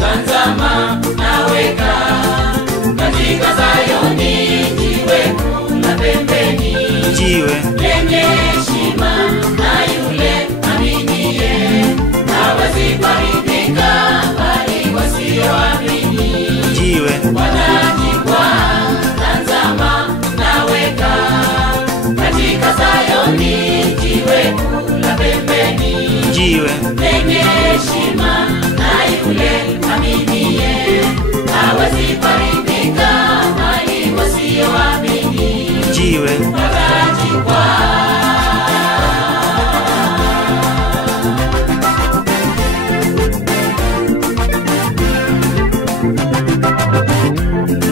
Tazama naweka katika Sayoni jiwe la pembeni, jiwe lenye heshima na yule aminiye hawezi kuharibika bali wasioamini, jiwe watajikwaa. Tazama naweka katika Sayoni jiwe la pembeni, jiwe lenye heshima na yule aminiye hawezi kuharibika bali wasioamini, jiwe watajikwaa.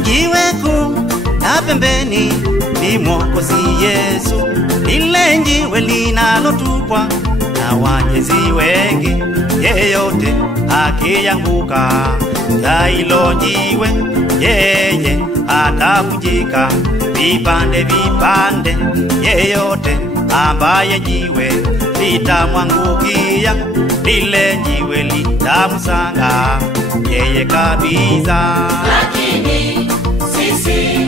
Jiwe kuu la pembeni ni Mwokozi Yesu, lile jiwe linalotupwa na wanyezi wengi, yeyote akianguka na hilo jiwe yeye atavunjika vipande vipande. Yeyote ambaye jiwe litamwangukia, lile jiwe litamsanga yeye kabisa. Lakini sisi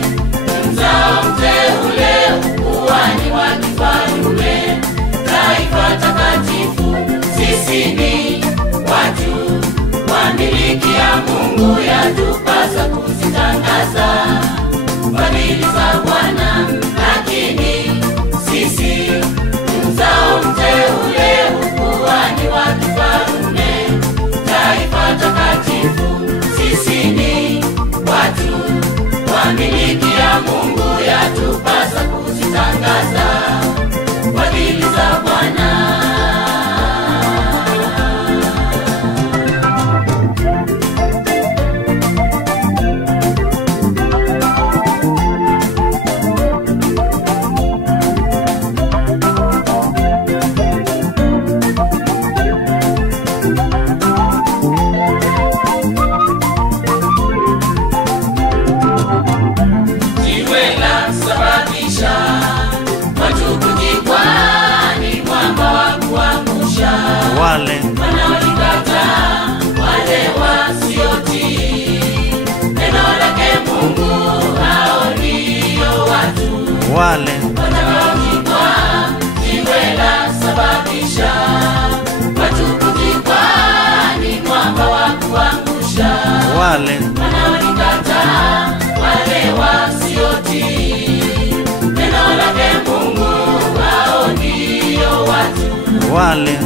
mzao mteule, ukuhani wa kifalme, taifa takatifu, sisi ni watu wa miliki ya Mungu, yatupasa kuzitangaza fadhili za Bwana. Lakini sisi mzao mteule, ukuhani wa kifalme, taifa takatifu, sisi ni watu wa miliki ya Mungu, yatupasa kuzitangaza fadhili za Bwana. Wale wanaolikataa, wale wasiotii neno lake Mungu, hao ndio watu wale wanaojikwaa. Jiwe la sababisha watu kujikwaa ni mwamba wa kuangusha. Wale wanaolikataa, wale wasiotii neno lake Mungu, hao ndio watu wale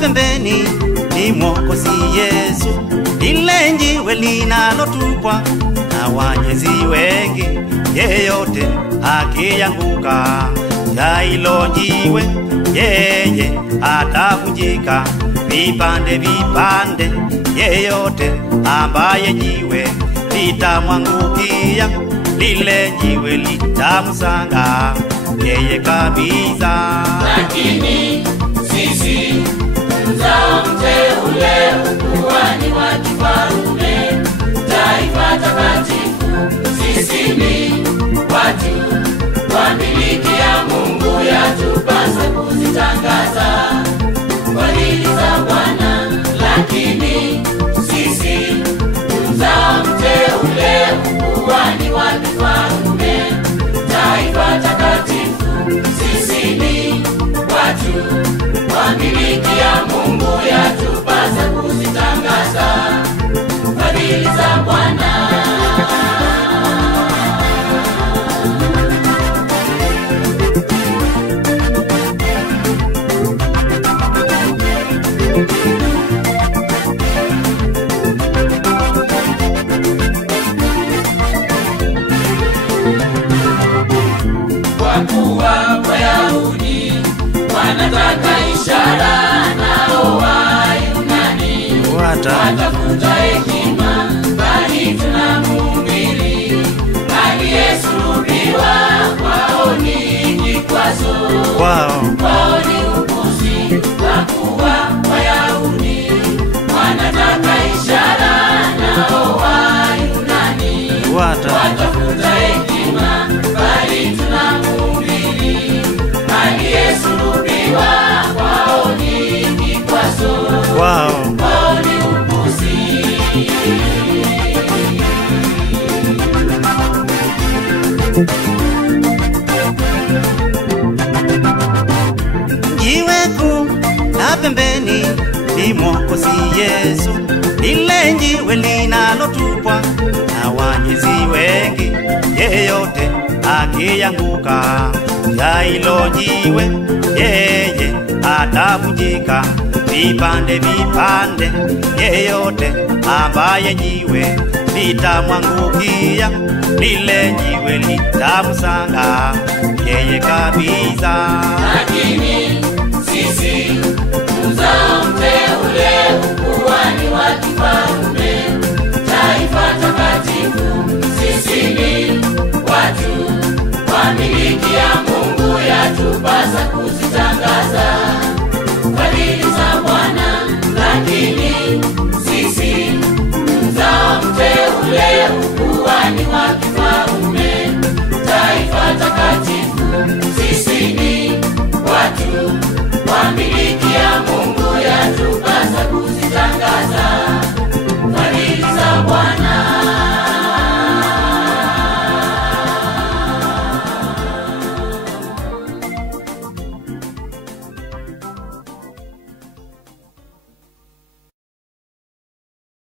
pembeni ni Mwokozi Yesu, lile jiwe linalotupwa na wanyezi wengi, yeyote akianguka na hilo jiwe yeye atavunjika vipande vipande. Yeyote ambaye jiwe litamwangukia, lile jiwe litamsanga yeye kabisa. Lakini sisi mzao mteule, ukuhani wa kifalme, taifa takatifu, sisi ni watu wa miliki ya Mungu, yatupasa kuzitangaza fadhili za Bwana. Lakini sisi mzao mteule, ukuhani wa kifalme, taifa takatifu, sisi ni watu wa miliki ya Mungu, yatupasa kuzitangaza kuwa Wayahudi wanataka ishara, nao Wayunani watafuta hekima, bali tunamhubiri aliyesulubiwa. Kwao ni kikwazo, kwao ni upuzi. Kwa kuwa Wayahudi wanataka ishara, nao Wayunani watafuta hekima, bali tunamhubiri aliyesulubiwa. Kwao ni kikwazo, kwao ni upuzi. Jiwe kuu la pembeni ni Mwokozi Yesu, lile jiwe linalotupwa na wanyezi wengi. Yeyote akianguka ya hilo jiwe, yeye atavunjika vipande vipande. Yeyote ambaye jiwe litamwangukia, lile jiwe litamsanga yeye kabisa. Lakini sisi uzao mteule, ukuhani wa kifalme, taifa takatifu, sisi ni watu wa miliki ya Mungu, yatupasa kuzitangaza fadhili za Bwana. Lakini sisi uzao mteule, ukuhani wa kifalme, taifa takatifu,